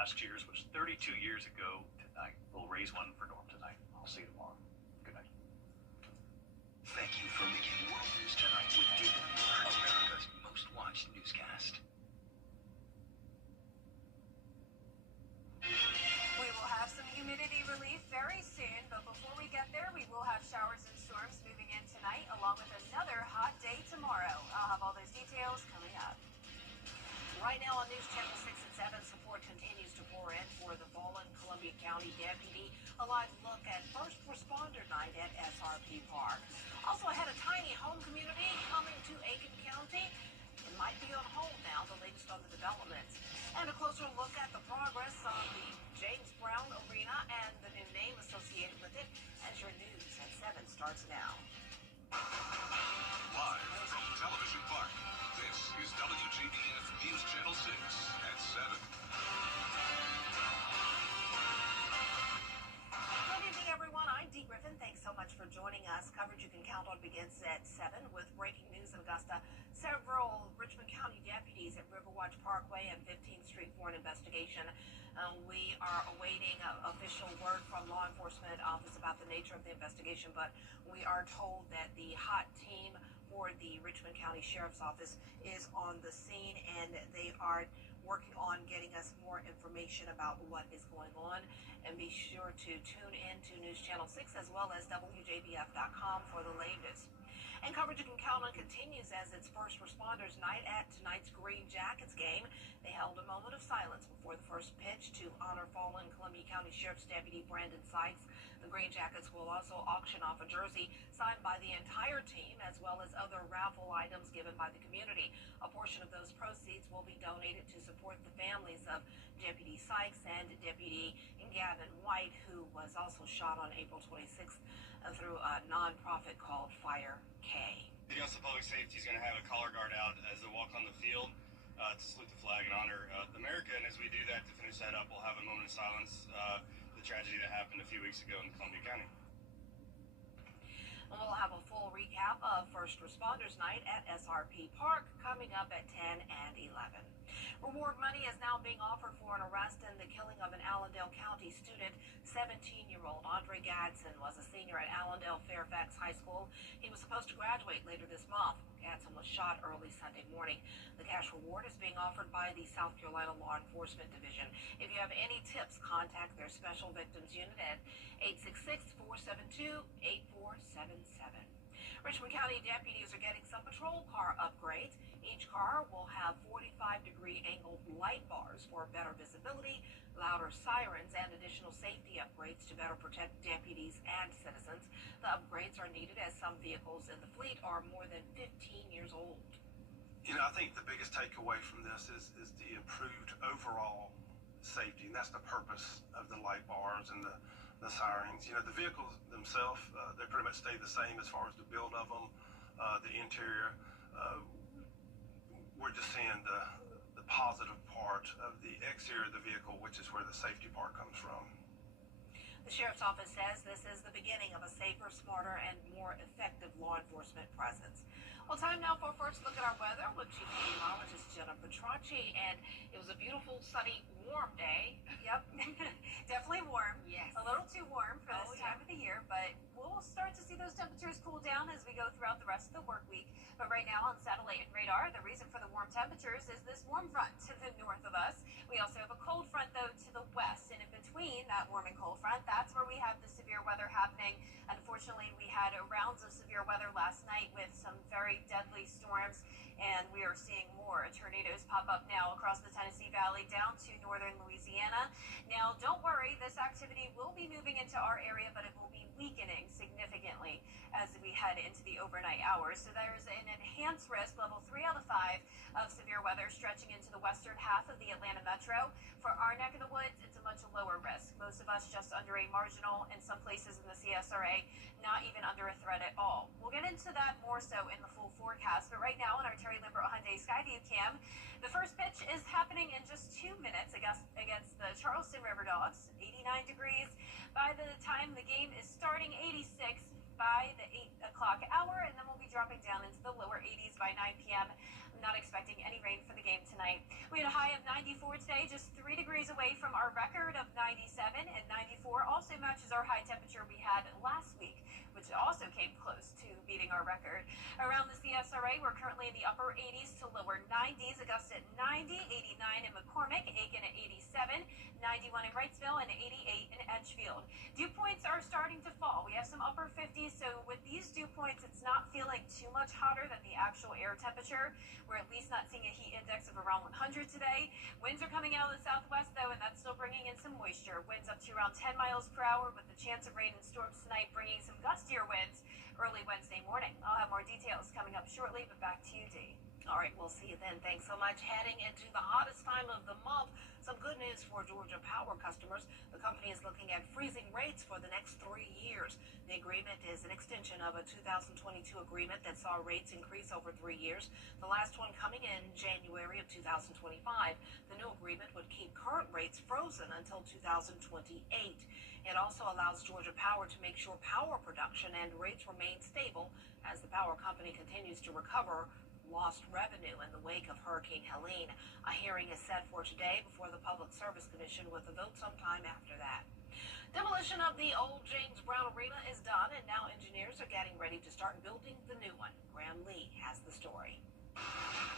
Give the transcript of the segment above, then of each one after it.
last year's was 32 years ago tonight. We'll raise one for Norm tonight. I'll see you tomorrow. Good night. Thank you for making World News Tonight with David Moore, America's most watched newscast. We will have some humidity relief very soon, but before we get there, we will have showers and storms moving in tonight, along with another hot day tomorrow. I'll have all those details coming up. Right now on News Channel 6 and 7, support continues to pour in for the fallen Columbia County deputy. A live look at first responder night at SRP Park. Also ahead, a tiny home community coming to Aiken County. It might be on hold now, the latest on the developments. And a closer look at the progress on the James Brown Arena and the new name associated with it as your news at 7 starts now. Live from Television Park, this is WJBF News Channel 6 at 7. Good evening, everyone. I'm Dee Griffin. Thanks so much for joining us. Coverage you can count on begins at 7 with breaking news in Augusta. Several Richmond County deputies at Riverwatch Parkway and 15th Street for an investigation. We are awaiting official word from law enforcement office about the nature of the investigation, but we are told that the hot team for the Richmond County Sheriff's Office is on the scene, and they are working on getting us more information about what is going on. And be sure to tune in to News Channel 6 as well as WJBF.com for the latest. And coverage you can count on continues as it's First Responders Night at tonight's Green Jackets game. They held a moment of silence before the first pitch to honor fallen Columbia County Sheriff's Deputy Brandon Sykes. The Green Jackets will also auction off a jersey signed by the entire team as well as other raffle items given by the community. A portion of those proceeds will be donated to support the families of Deputy Sykes and Deputy Gavin White, who was also shot on April 26th through a nonprofit called Fire K. The Augusta Public Safety is going to have a color guard out as they walk on the field to salute the flag and honor America. And as we do that, to finish that up, we'll have a moment of silence, the tragedy that happened a few weeks ago in Columbia County. We'll have a full recap of First Responders Night at SRP Park coming up at 10 and 11. Reward money is now being offered for an arrest in the killing of an Allendale County student. 17-year-old Andre Gadsden was a senior at Allendale Fairfax High School. He was supposed to graduate later this month. Gadsden was shot early Sunday morning. The cash reward is being offered by the South Carolina Law Enforcement Division. If you have any tips, contact their Special Victims Unit at 866-472-8477. Richmond County deputies are getting some patrol car upgrades. Each car will have 45-degree angled light bars for better visibility, louder sirens, and additional safety upgrades to better protect deputies and citizens. The upgrades are needed as some vehicles in the fleet are more than 15 years old. You know, I think the biggest takeaway from this is the improved overall safety, and that's the purpose of the light bars and the sirens. You know, the vehicles themselves, they pretty much stay the same as far as the build of them, the interior. We're just seeing the positive part of the exterior of the vehicle, which is where the safety part comes from. The Sheriff's Office says this is the beginning of a safer, smarter, and more effective law enforcement presence. Well, time now for a first look at our weather with Chief Meteorologist Jenna Petracci, and it was a beautiful, sunny, warm day. Yep, definitely warm. Yes. A little too warm for this time of the year, but we'll start to see those temperatures cool down as we go throughout the rest of the work week. But right now on satellite and radar, the reason for the warm temperatures is this warm front to the north of us. We also have a cold front, though, to the west, and in between that warm and cold front, that's where we have the severe weather happening. Unfortunately, we had rounds of severe weather last night with some very deadly storms, and we are seeing more tornadoes pop up now across the Tennessee Valley down to northern Louisiana. Now, don't worry, this activity will be moving into our area, but it will be weakening significantly as we head into the overnight hours. So there's an enhanced risk, level 3 out of 5, of severe weather stretching into the western half of the Atlanta metro. For our neck of the woods, it's a much lower risk. Most of us just under a marginal, in some places in the CSRA, not even under a threat at all. We'll get into that more so in the full forecast, but right now on our Terry Limbro Hyundai Skyview cam, the first pitch is happening in just 2 minutes against the Charleston River Dogs, 89 degrees. By the time the game is starting, 86 by the 8 o'clock hour, and then we'll be dropping down into the lower 80s by 9 p.m. not expecting any rain for the game tonight. We had a high of 94 today, just 3 degrees away from our record of 97, and 94 also matches our high temperature we had last week, which also came close to beating our record. Around the CSRA, we're currently in the upper 80s to lower 90s. Augusta at 90, 89 in McCormick, Aiken at 87, 91 in Wrightsville, and 88 in Edgefield. Dew points are starting to fall. We have some upper 50s, so with these dew points, it's not feeling too much hotter than the actual air temperature. We're at least not seeing a heat index of around 100 today. Winds are coming out of the southwest, though, and that's still bringing in some moisture. Winds up to around 10 miles per hour with the chance of rain and storms tonight, bringing some gustier winds early Wednesday morning. I'll have more details coming up shortly, but back to you, Dee. All right, we'll see you then. Thanks so much. Heading into the hottest time of the month, some good news for Georgia Power customers. The company is looking at freezing rates for the next 3 years. The agreement is an extension of a 2022 agreement that saw rates increase over 3 years, the last one coming in January of 2025. The new agreement would keep current rates frozen until 2028. It also allows Georgia Power to make sure power production and rates remain stable as the power company continues to recover lost revenue in the wake of Hurricane Helene. A hearing is set for today before the Public Service Commission with a vote sometime after that. Demolition of the old James Brown Arena is done, and now engineers are getting ready to start building the new one. Graham Lee has the story.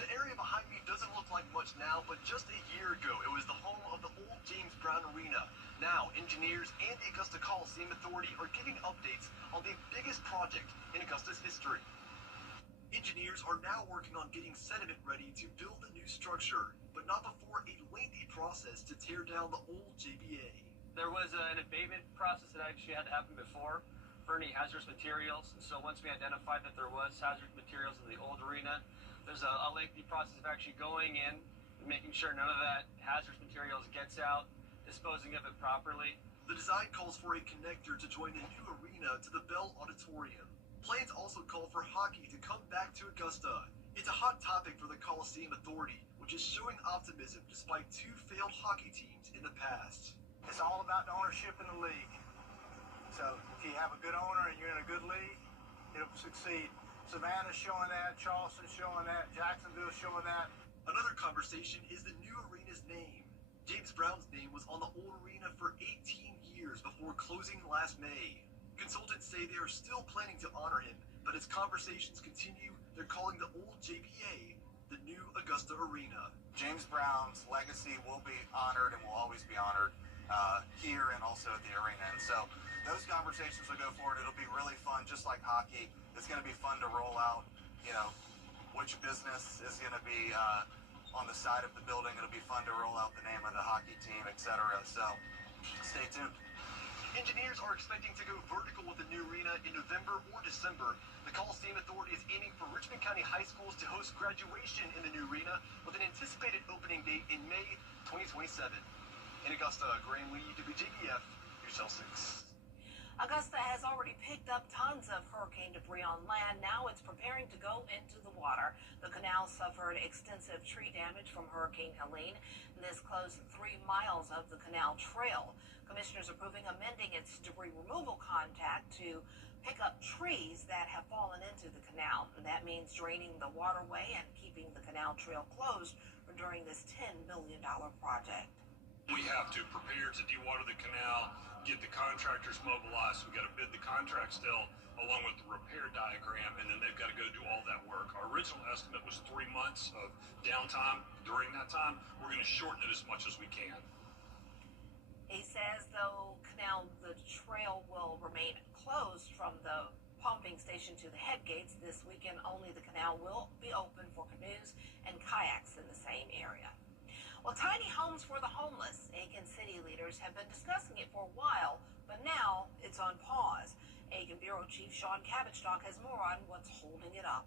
The area behind me doesn't look like much now, but just a year ago, it was the home of the old James Brown Arena. Now, engineers and the Augusta Coliseum Authority are giving updates on the biggest project in Augusta's history. Engineers are now working on getting sediment ready to build the new structure, but not before a lengthy process to tear down the old JBA. There was an abatement process that actually had to happen before for any hazardous materials. And so once we identified that there was hazardous materials in the old arena, there's a lengthy process of actually going in and making sure none of that hazardous materials gets out, disposing of it properly. The design calls for a connector to join the new arena to the Bell Auditorium. Plans also call for hockey to come back to Augusta. It's a hot topic for the Coliseum Authority, which is showing optimism despite 2 failed hockey teams in the past. It's all about the ownership in the league. So if you have a good owner and you're in a good league, it'll succeed. Savannah's showing that, Charleston's showing that, Jacksonville's showing that. Another conversation is the new arena's name. James Brown's name was on the old arena for 18 years before closing last May. Consultants say they are still planning to honor him, but as conversations continue, they're calling the old JBA the new Augusta Arena. James Brown's legacy will be honored and will always be honored here and also at the arena. And so those conversations will go forward. It'll be really fun, just like hockey. It's going to be fun to roll out, which business is going to be on the side of the building. It'll be fun to roll out the name of the hockey team, etc. So stay tuned. Engineers are expecting to go vertical with the new arena in November or December. The Coliseum Authority is aiming for Richmond County high schools to host graduation in the new arena with an anticipated opening date in May 2027. In Augusta, Graham Lee, WJBF, News Channel 6. Augusta has already picked up tons of hurricane debris on land. Now it's preparing to go into the water. The canal suffered extensive tree damage from Hurricane Helene. This closed 3 miles of the canal trail. Commissioners approving amending its debris removal contract to pick up trees that have fallen into the canal. And that means draining the waterway and keeping the canal trail closed during this $10 million project. We have to prepare to dewater the canal, get the contractors mobilized. We've got to bid the contract still, along with the repair diagram, and then they've got to go do all that work. Our original estimate was 3 months of downtime. During that time, we're going to shorten it as much as we can. He says, though, the trail will remain closed from the pumping station to the head gates this weekend. Only the canal will be open for canoes and kayaks in the same area. Well, tiny homes for the homeless. Aiken city leaders have been discussing it for a while, but now it's on pause. Aiken Bureau Chief Sean Cabotstock has more on what's holding it up.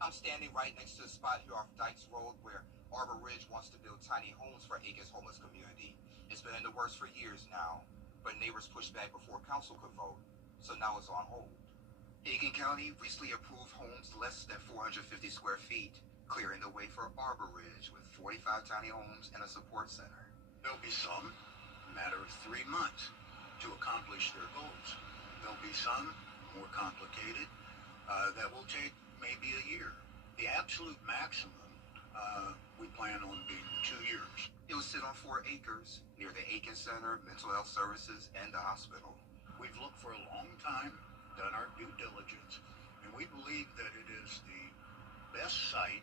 I'm standing right next to the spot here off Dykes Road where Arbor Ridge wants to build tiny homes for Aiken's homeless community. It's been in the works for years now, but neighbors pushed back before council could vote, so now it's on hold. Aiken County recently approved homes less than 450 square feet, clearing the way for Arbor Ridge with 45 tiny homes and a support center. There'll be some, a matter of 3 months to accomplish their goals. There'll be some more complicated that will take maybe a year. The absolute maximum we plan on being 2 years. It will sit on 4 acres near the Aiken Center, Mental Health Services, and the hospital. We've looked for a long time, done our due diligence, and we believe that it is the best site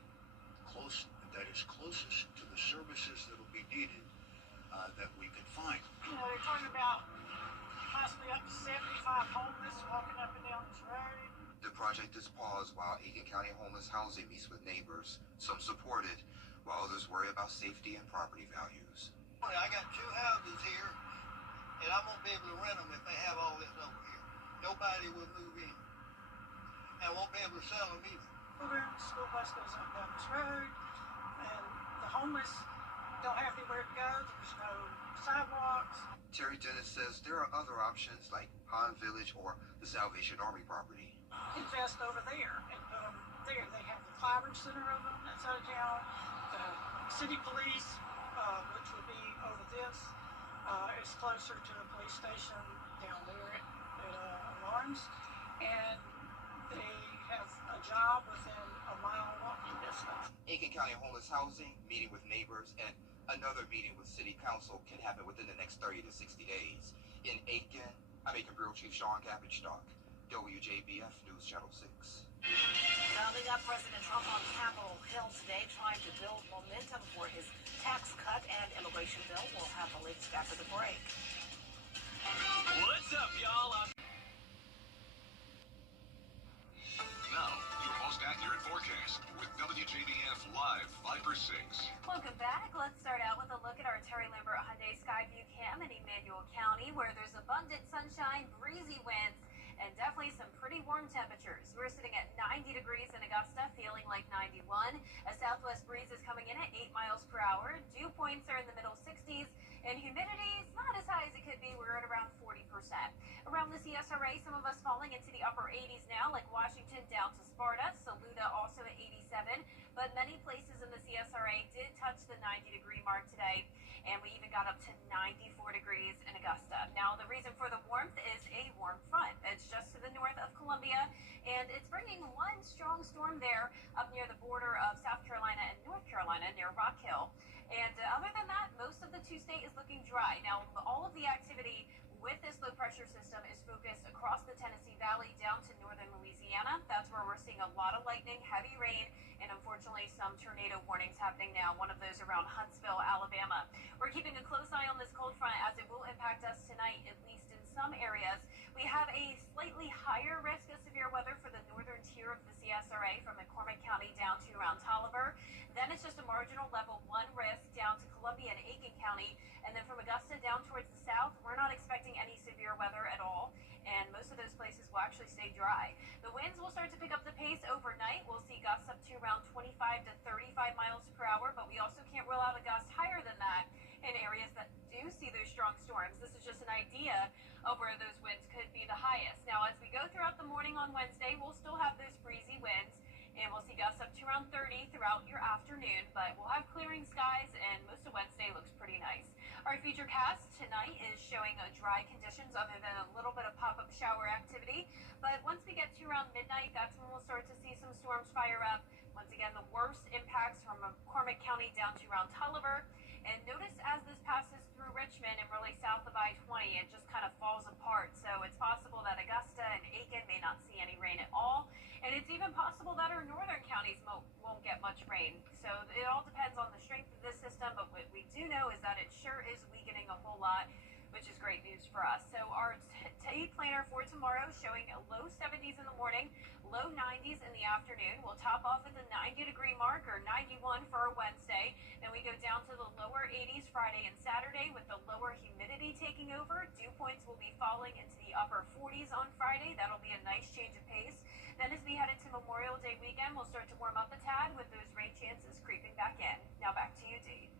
that is closest to the services that will be needed that we could find. You know, they're talking about possibly up to 75 homeless walking up and down this road. The project is paused while Aiken County Homeless Housing meets with neighbors. Some support it, while others worry about safety and property values. I got 2 houses here, and I won't be able to rent them if they have all this over here. Nobody will move in. And I won't be able to sell them either. The school bus goes up and down this road, and the homeless don't have anywhere to go. There's no sidewalks. Terry Dennis says there are other options like Pond Village or the Salvation Army property. Invest over there and put them there. They have the Clyburn Center over on that side of town, the city police, which would be over this. It's closer to the police station down there at Lawrence, and they have a job within a mile walking distance. Aiken County Homeless Housing, meeting with neighbors, and another meeting with City Council can happen within the next 30 to 60 days. In Aiken, I'm Aiken Bureau Chief Sean Cabbage-Stock, WJBF News Channel 6. Rounding up President Trump on Capitol Hill today, trying to build momentum for his tax cut and immigration bill. We'll have the latest after the break. What's up, y'all? Now, your most accurate forecast with WJBF Live 5 or 6. Welcome back. Let's start out with a look at our Terry Lambert Hyundai Skyview Cam in Emmanuel County, where there's abundant sunshine, breezy winds, and definitely some pretty warm temperatures. We're sitting at 90 degrees in Augusta, feeling like 91. A southwest breeze is coming in at 8 miles per hour. Dew points are in the middle 60s, and humidity is not as high as it could be. We're at around 40%. Around the CSRA, some of us falling into the upper 80s now, like Washington down to Sparta. Saluda also at 87. But many places in the CSRA did touch the 90-degree mark today, and we even got up to 94 degrees in Augusta. Now, the reason for the warmth is a warm front. It's just to the north of Columbia, and it's bringing one strong storm there up near the border of South Carolina and North Carolina near Rock Hill. And other than that, most of the two-state is looking dry. Now, all of the activity with this low-pressure system is focused across the Tennessee Valley down to northern Louisiana. That's where we're seeing a lot of lightning, heavy rain, and unfortunately some tornado warnings happening now, one of those around Huntsville, Alabama. We're keeping a close eye on this cold front as it will impact us tonight, at least in some areas. We have a slightly higher risk of severe weather for the northern tier of the CSRA from McCormick County down to around Tolliver. Then it's just a marginal level 1 risk down to Columbia and Aiken County. And then from Augusta down towards the south, we're not expecting any severe weather at all. And most of those places will actually stay dry. The winds will start to pick up the pace overnight. We'll see gusts up to around 25 to 35 miles per hour, but we also can't rule out a gust higher than that in areas that do see those strong storms. This is just an idea of where those winds could be the highest. Now, as we go throughout the morning on Wednesday, we'll still have those breezy winds, and we'll see gusts up to around 30 throughout your afternoon, but we'll have clearing skies, and most of Wednesday looks pretty nice. Our feature cast tonight is showing dry conditions other than a little bit of pop-up shower activity, but once we get to around midnight, that's when we'll start to see some storms fire up. Once again, the worst impacts from McCormick County down to around Tolliver. And notice as this passes through Richmond and really south of I-20, it just kind of falls apart. So it's possible that Augusta and Aiken may not see any rain at all. And it's even possible that our northern counties won't get much rain. So it all depends on the strength of this system. But what we do know is that it sure is weakening a whole lot, which is great news for us. So our day planner for tomorrow showing low 70s in the morning, low 90s in the afternoon. We'll top off at the 90-degree mark, or 91 for our Wednesday. Then we go down to the lower 80s Friday and Saturday with the lower humidity taking over. Dew points will be falling into the upper 40s on Friday. That'll be a nice change of pace. Then as we head into Memorial Day weekend, we'll start to warm up a tad with those rain chances creeping back in. Now back to you, Dee.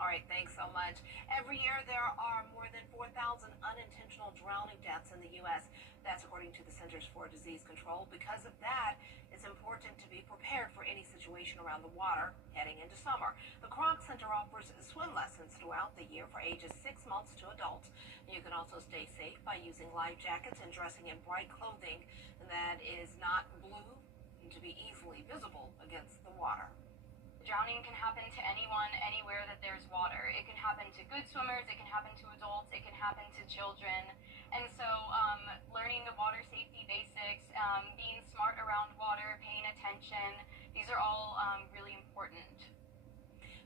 All right, thanks so much. Every year there are more than 4,000 unintentional drowning deaths in the U.S. That's according to the Centers for Disease Control. Because of that, it's important to be prepared for any situation around the water heading into summer. The Kroc Center offers swim lessons throughout the year for ages 6 months to adults. You can also stay safe by using life jackets and dressing in bright clothing that is not blue and to be easily visible against the water. drowning can happen to anyone, anywhere that there's water. It can happen to good swimmers, it can happen to adults, it can happen to children. And so learning the water safety basics, being smart around water, paying attention, these are all really important.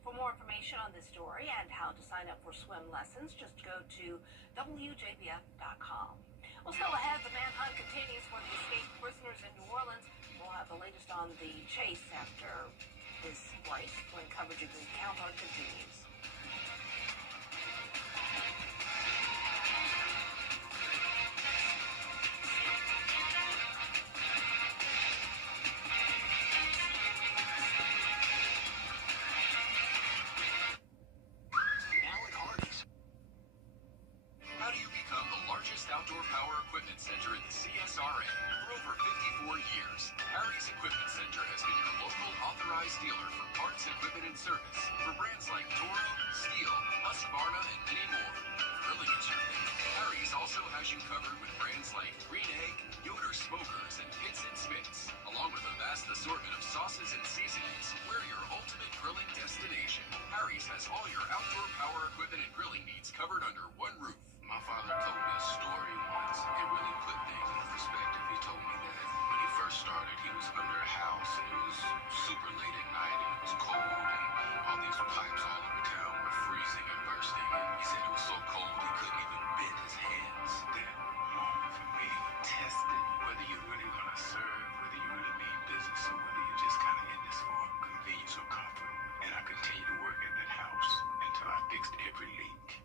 For more information on this story and how to sign up for swim lessons, just go to WJBF.com. Well, still ahead, the manhunt continues for the escaped prisoners in New Orleans. We'll have the latest on the chase after this break when coverage of the encounter continues. How do you become the largest outdoor power equipment center in the CSRA? For over 54 years, Harry's Equipment Center has been your local authorized dealer for parts, equipment, and service for brands like Toro, Steel, Husqvarna, and many more. Grilling is your thing. Harry's also has you covered with brands like Green Egg, Yoder Smokers, and Pits and Spits, along with a vast assortment of sauces and seasonings. We're your ultimate grilling destination. Harry's has all your outdoor power equipment and grilling needs covered under one roof. My father told me a story once. It really put things into perspective. He told me that when he first started, he was under a house and it was super late at night and it was cold and all these pipes all over town were freezing and bursting. And he said it was so cold he couldn't even bend his hands. That moment for me tested whether you're really going to serve, whether you really mean business, or whether you're just kind of in this for convenience or comfort. And I continued to work at that house until I fixed every leak.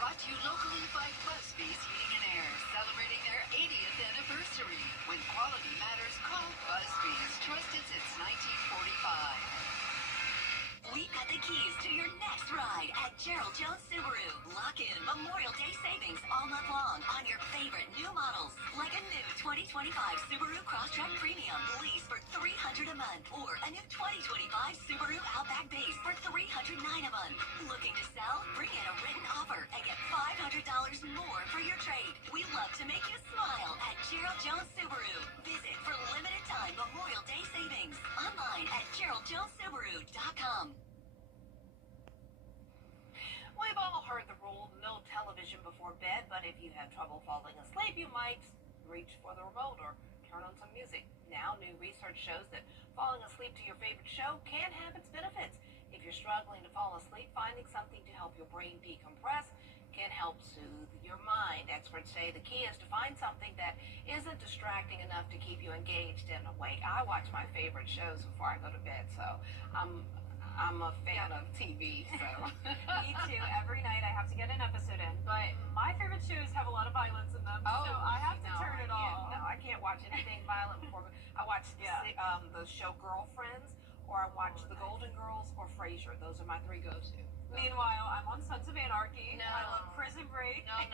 Brought to you locally by Busby's Heating and Air, celebrating their 80th anniversary. When quality matters, call Busby's, trusted since 1945. We've got the keys to your next ride at Gerald Jones Subaru. Lock in Memorial Day savings all month long on your favorite new models, like a new 2025 Subaru Crosstrek Premium lease for $300 a month, or a new 2025 Subaru Outback Base for $309 a month. Looking to sell? Bring in a written offer and get $500 more for your trade. We love to make you smile at Gerald Jones Subaru. Visit for limited time Memorial Day savings online at GeraldJonesSubaru.com. We've all heard the rule, no television before bed, but if you have trouble falling asleep, you might reach for the remote or turn on some music. Now, new research shows that falling asleep to your favorite show can have its benefits. If you're struggling to fall asleep, finding something to help your brain decompress can help soothe your mind. Experts say the key is to find something that isn't distracting enough to keep you engaged and awake. I watch my favorite shows before I go to bed, so I'm a fan of TV, so. Me too. Every night I have to get an episode in, but my favorite shows have a lot of violence in them, so I have to turn it off. No, I can't watch anything violent before. I watch the show Girlfriends, or I watch The Golden Girls, or Frasier. Those are my three go-to. Meanwhile, I'm on Sons of Anarchy. No. I love Prison Break. No. I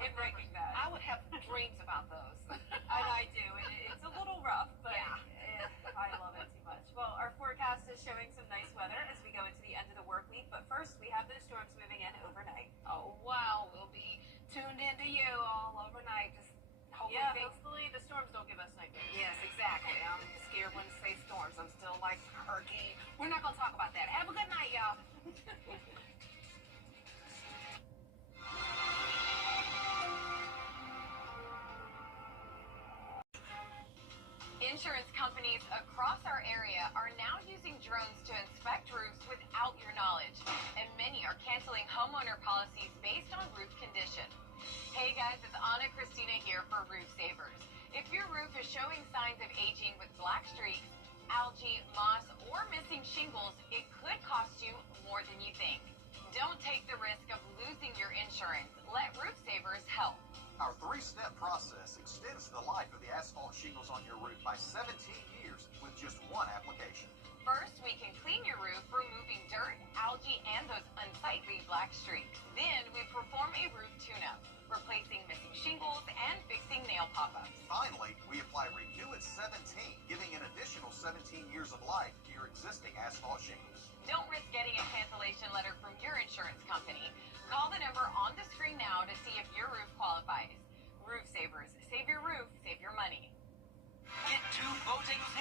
would Breaking Bad. I would have dreams about those. And I do. It's a little rough, but I love it too much. Well, our forecast is showing some nice weather as we go into the end of the work week, but first we have those storms moving in overnight. Oh, wow. We'll be tuned into you all overnight. Just hopefully the storms don't give us nightmares. Yes, exactly. I'm scared when they say storms. I'm still like hurricane. We're not going to talk about that. Have a good night, y'all. Insurance companies across our area are now using drones to inspect roofs without your knowledge, and many are canceling homeowner policies based on roof condition. Hey guys, it's Anna Christina here for Roof Savers. If your roof is showing signs of aging with black streaks, algae, moss, or missing shingles, it could cost you more than you think. Don't take the risk of losing your insurance. Let Roof Savers help. Our three-step process extends the life of the asphalt shingles on your roof by 17 years with just one application. First, we can clean your roof, removing dirt, algae, and those unsightly black streaks. Then, we perform a roof tune-up, replacing missing shingles and fixing nail pop-ups. Finally, we apply Renew at 17, giving an additional 17 years of life to your existing asphalt shingles. Don't risk getting a cancellation letter from your insurance company. Call the number on the screen now to see if your roof qualifies. Roof Savers. Save your roof, save your money. Get 2 Bojangles